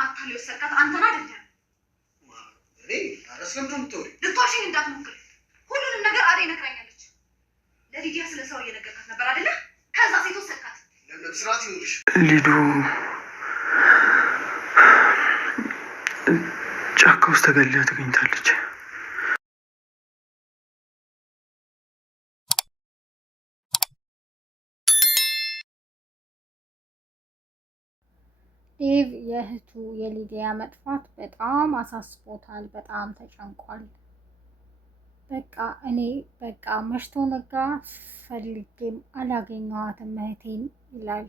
አታለው የወሰድካት አንተን አይደለም። እኔ አረስለም ነው የምትወሪ። ልትዋሽኝ እንዳትሞክር። ሁሉንም ነገር አደይ ነግራኛለች። ለሊዲያ ስለ ሰው እየነገርካት ነበር አይደለ? ከዛ ሴት ወሰድካት። ለምን ስርዓት ይኖርሽ? ሊዱ ጫካ ውስጥ ተገላ ተገኝታለች። ዴቭ የእህቱ የሊዲያ መጥፋት በጣም አሳስቦታል። በጣም ተጨንቋል። በቃ መሽቶ ነጋ፣ ፈልጌም አላገኘኋትም እህቴን ይላል።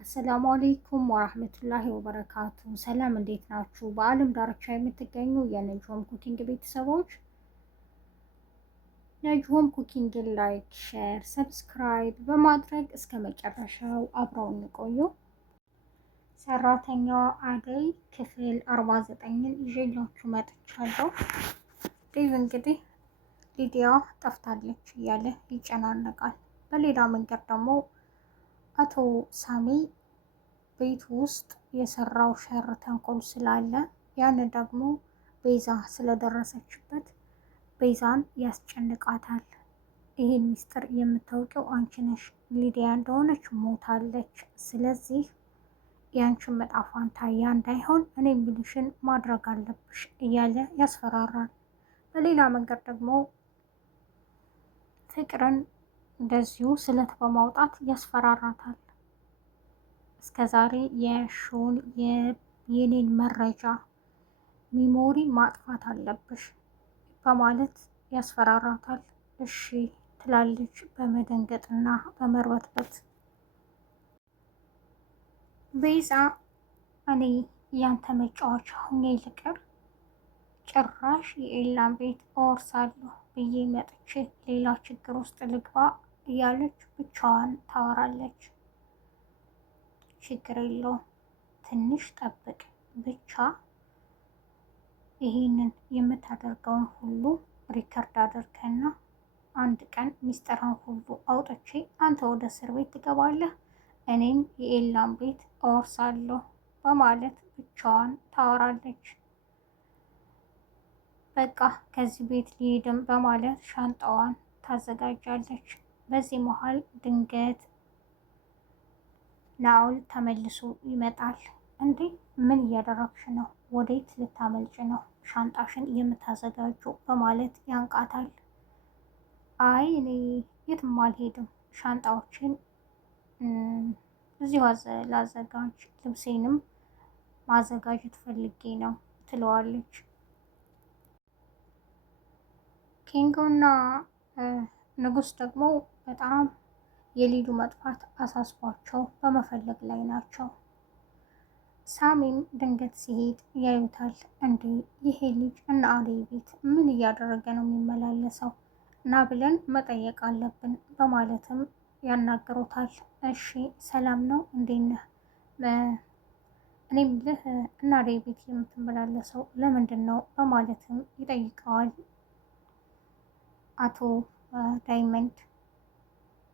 አሰላሙ አለይኩም ወራህመቱላሂ ወበረካቱ። ሰላም እንዴት ናችሁ? በአለም ዳርቻ የምትገኙ የነጅሆም ኩኪንግ ቤተሰቦች ነጅሆም ኩኪንግን ላይክ፣ ሼር፣ ሰብስክራይብ በማድረግ እስከ መጨረሻው አብረውን ቆዩ። ሰራተኛዋ አደይ ክፍል 49ን ይዤላችሁ መጥቻለሁ። ዴቭ እንግዲህ ሊዲያ ጠፍታለች እያለ ይጨናነቃል። በሌላ መንገድ ደግሞ አቶ ሳሚ ቤት ውስጥ የሰራው ሸር ተንኮል ስላለ ያን ደግሞ ቤዛ ስለደረሰችበት ቤዛን ያስጨንቃታል። ይህን ሚስጥር የምታውቂው አንቺ ነሽ፣ ሊዲያ እንደሆነች ሞታለች። ስለዚህ ያንቺን መጣፋንታ ያ እንዳይሆን እኔ የሚልሽን ማድረግ አለብሽ እያለ ያስፈራራል። በሌላ መንገድ ደግሞ ፍቅርን እንደዚሁ ስለት በማውጣት ያስፈራራታል። እስከዛሬ የያሽውን የኔን መረጃ ሚሞሪ ማጥፋት አለብሽ በማለት ያስፈራራታል። እሺ ትላለች በመደንገጥና በመርበትበት። ቤዛ እኔ ያንተ መጫወቻ ሁኜ ልቅር፣ ጭራሽ የኤላን ቤት እወርሳለሁ ብዬ መጥቼ ሌላ ችግር ውስጥ ልግባ እያለች ብቻዋን ታወራለች። ችግር የለውም ትንሽ ጠብቅ ብቻ ይህንን የምታደርገውን ሁሉ ሪከርድ አድርገና አንድ ቀን ሚስጥራን ሁሉ አውጥቼ አንተ ወደ እስር ቤት ትገባለህ፣ እኔም የኤላን ቤት እወርሳለሁ በማለት ብቻዋን ታወራለች። በቃ ከዚህ ቤት ሊሄድም በማለት ሻንጣዋን ታዘጋጃለች። በዚህ መሀል ድንገት ናኦል ተመልሶ ይመጣል። እንዴ ምን እያደረግሽ ነው? ወዴት ልታመልጭ ነው ሻንጣሽን የምታዘጋጁ? በማለት ያንቃታል። አይ እኔ የትም አልሄድም፣ ሻንጣዎችን እዚሁ ላዘጋጅ፣ ልብሴንም ማዘጋጀት ፈልጌ ነው ትለዋለች። ኪንጎና ንጉስ ደግሞ በጣም የሊዱ መጥፋት አሳስቧቸው በመፈለግ ላይ ናቸው። ሳሚም ድንገት ሲሄድ ያዩታል። እንዴ ይሄ ልጅ እና አደይ ቤት ምን እያደረገ ነው የሚመላለሰው? እና ብለን መጠየቅ አለብን በማለትም ያናግሩታል። እሺ ሰላም ነው እንዴት ነህ? እኔም ልህ እና አደይ ቤት የምትመላለሰው ለምንድን ነው በማለትም ይጠይቀዋል። አቶ ዳይመንድ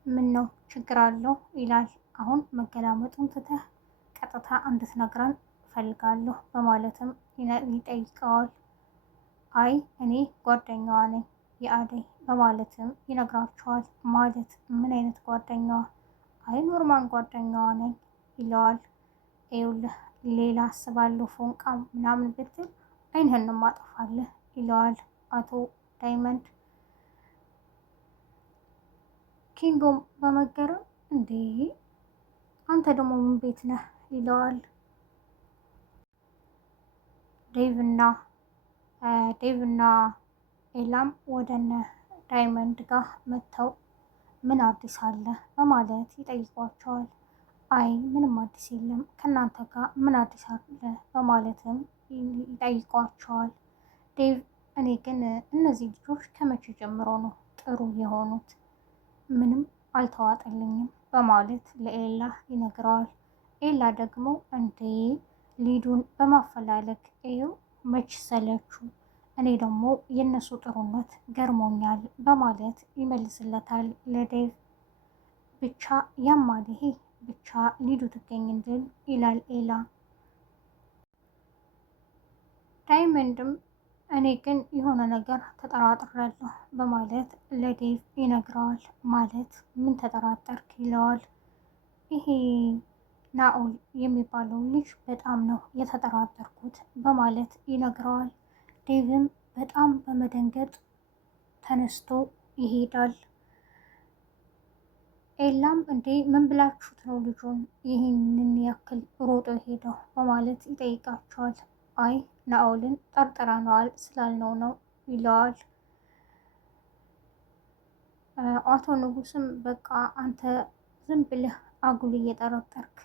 ምን ነው ችግር አለው ይላል። አሁን መገላመጡን ትተህ ቀጥታ እንድትነግረን እፈልጋለሁ በማለትም ይጠይቀዋል። አይ እኔ ጓደኛዋ ነኝ የአደይ በማለትም ይነግራቸዋል። ማለት ምን አይነት ጓደኛዋ? አይ ኖርማን ጓደኛዋ ነኝ ይለዋል። ይኸውልህ ሌላ አስባለሁ ፎንቃ ምናምን ብትል አይንህን ማጠፋለህ ይለዋል አቶ ዳይመንድ። ኪንጎም በመገረም እንዴ አንተ ደግሞ ምን ቤት ነህ ይለዋል። ዴቭና ኤላም ወደነ ዳይመንድ ጋር መጥተው ምን አዲስ አለ በማለት ይጠይቋቸዋል። አይ ምንም አዲስ የለም ከእናንተ ጋር ምን አዲስ አለ በማለትም ይጠይቋቸዋል። ዴቭ እኔ ግን እነዚህ ልጆች ከመቼ ጀምሮ ነው ጥሩ የሆኑት? ምንም አልተዋጠልኝም በማለት ለኤላ ይነግረዋል። ኤላ ደግሞ እንዴ ሊዱን በማፈላለግ ይኸው መች ሰለቹ፣ እኔ ደግሞ የእነሱ ጥሩነት ገርሞኛል በማለት ይመልስለታል ለዴቭ። ብቻ ያማል ይሄ ብቻ ሊዱ ትገኝልን ይላል ኤላ። ዳይመንድም እኔ ግን የሆነ ነገር ተጠራጥሬያለሁ በማለት ለዴቭ ይነግረዋል። ማለት ምን ተጠራጠርክ ይለዋል። ይሄ ናኦል የሚባለው ልጅ በጣም ነው የተጠራጠርኩት በማለት ይነግረዋል። ዴቭም በጣም በመደንገጥ ተነስቶ ይሄዳል። ኤላም እንዴ ምን ብላችሁት ነው ልጁን ይህንን ያክል ሮጦ ሄደው በማለት ይጠይቃቸዋል። አይ ናኦልን ጠርጥረነዋል ስላልነው ነው ይለዋል። አቶ ንጉስም በቃ አንተ ዝም ብለህ አጉል እየጠረጠርክ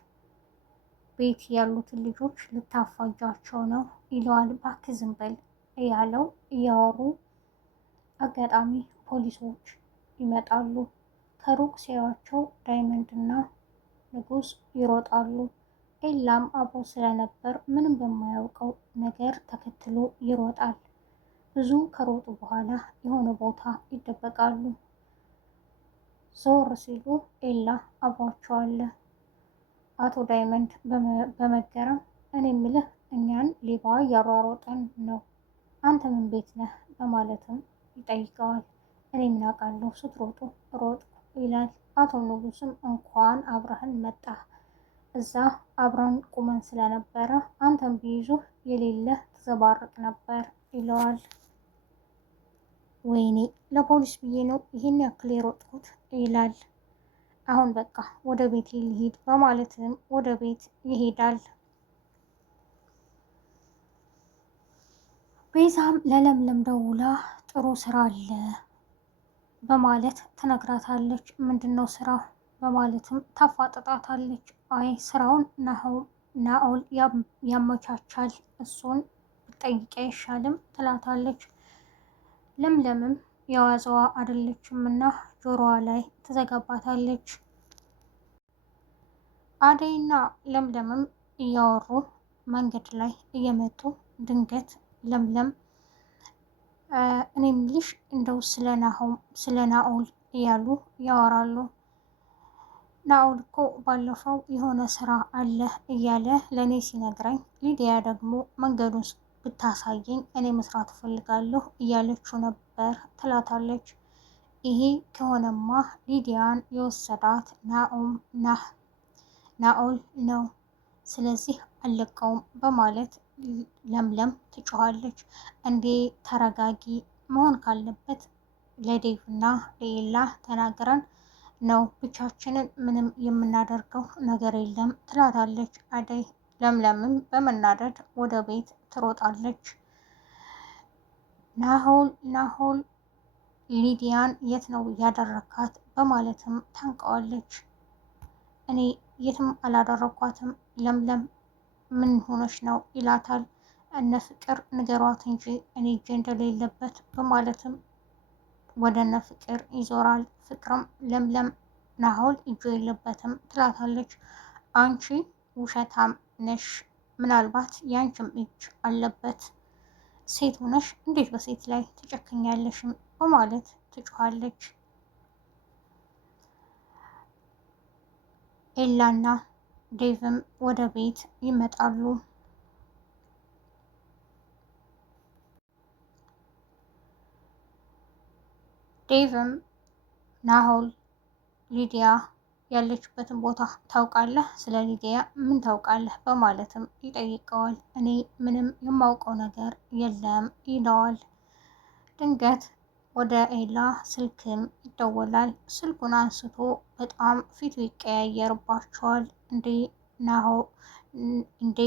ቤት ያሉትን ልጆች ልታፋጃቸው ነው ይለዋል። እባክህ ዝም በል እያለው እያወሩ አጋጣሚ ፖሊሶች ይመጣሉ። ከሩቅ ሲያዩአቸው ዳይመንድ እና ንጉስ ይሮጣሉ። ኤላም አብሮ ስለነበር ምንም በማያውቀው ነገር ተከትሎ ይሮጣል። ብዙ ከሮጡ በኋላ የሆነ ቦታ ይደበቃሉ። ዞር ሲሉ ኤላ አብሯቸው አለ። አቶ ዳይመንድ በመገረም እኔ ምልህ እኛን ሌባ እያሯሮጠን ነው፣ አንተ ምን ቤት ነህ በማለትም ይጠይቀዋል። እኔ ምን አውቃለሁ ስትሮጡ ሮጥኩ ይላል። አቶ ንጉስም እንኳን አብረህን መጣ፣ እዛ አብረን ቁመን ስለነበረ አንተን ቢይዙህ የሌለ ትዘባርቅ ነበር ይለዋል። ወይኔ ለፖሊስ ብዬ ነው ይህን ያክል የሮጥኩት ይላል። አሁን በቃ ወደ ቤት ልሂድ በማለትም ወደ ቤት ይሄዳል። ቤዛም ለለምለም ደውላ ጥሩ ስራ አለ በማለት ትነግራታለች። ምንድነው ስራው በማለትም ታፋጥጣታለች። አይ ስራውን ናኦል ያመቻቻል፣ እሱን ብጠይቅ አይሻልም ትላታለች። ለምለምም የዋዛዋ አይደለችም እና ጆሮዋ ላይ ትዘጋባታለች። አደይና ለምለምም እያወሩ መንገድ ላይ እየመጡ ድንገት ለምለም እኔ ምልሽ እንደው ስለ ናኦል እያሉ ያወራሉ። ናኦል እኮ ባለፈው የሆነ ስራ አለ እያለ ለእኔ ሲነግረኝ ሊዲያ ደግሞ መንገዱን ብታሳየኝ እኔ መስራት እፈልጋለሁ እያለችው ነበር ትላታለች። ይሄ ከሆነማ ሊዲያን የወሰዳት ናኦል ነው፣ ስለዚህ አልለቀውም በማለት ለምለም ትጮኻለች። እንዴ ተረጋጊ፣ መሆን ካለበት ለዴቭ እና ለኤላ ተናግረን ነው፣ ብቻችንን ምንም የምናደርገው ነገር የለም ትላታለች አደይ። ለምለምም በመናደድ ወደ ቤት ትሮጣለች። ናሆል ሊዲያን የት ነው ያደረካት በማለትም ታንቀዋለች። እኔ የትም አላደረኳትም ለምለም ምን ሆነች ነው ይላታል። እነ ፍቅር ንገሯት እንጂ እኔ እጄ እንደሌለበት በማለትም ወደ እነ ፍቅር ይዞራል። ፍቅርም ለምለም ናሆል እጁ የለበትም ትላታለች። አንቺ ውሸታም ነሽ፣ ምናልባት ያንቺም እጅ አለበት፣ ሴት ሆነሽ እንዴት በሴት ላይ ትጨክኛለሽም በማለት ትጮኻለች። ኤላና ዴቭም ወደ ቤት ይመጣሉ። ዴቭም ናሆል ሊዲያ ያለችበትን ቦታ ታውቃለህ? ስለ ሊዲያ ምን ታውቃለህ? በማለትም ይጠይቀዋል። እኔ ምንም የማውቀው ነገር የለም ይለዋል። ድንገት ወደ ኤላ ስልክም ይደወላል። ስልኩን አንስቶ በጣም ፊቱ ይቀያየርባቸዋል። እንዴ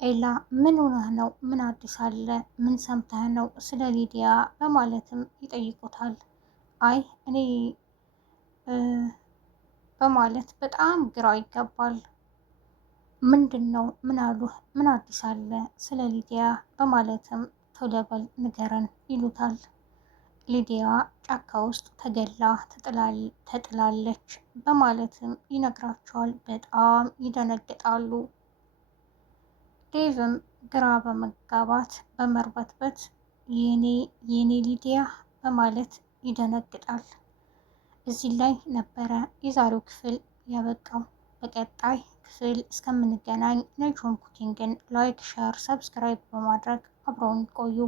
ኤላ ምን ሆነህ ነው? ምን አዲስ አለ? ምን ሰምተህ ነው ስለ ሊዲያ በማለትም ይጠይቁታል። አይ እኔ በማለት በጣም ግራ ይገባል። ምንድን ነው? ምን አሉህ? ምን አዲስ አለ ስለ ሊዲያ በማለትም ቶሎ በል ንገረን ይሉታል። ሊዲያ ጫካ ውስጥ ተገላ ተጥላለች በማለትም ይነግራቸዋል። በጣም ይደነግጣሉ። ዴቭም ግራ በመጋባት በመርበትበት የኔ ሊዲያ በማለት ይደነግጣል። እዚህ ላይ ነበረ የዛሬው ክፍል ያበቃው። በቀጣይ ክፍል እስከምንገናኝ ነጆን ኩኪንግን ላይክ፣ ሸር፣ ሰብስክራይብ በማድረግ አብረውን ይቆዩ።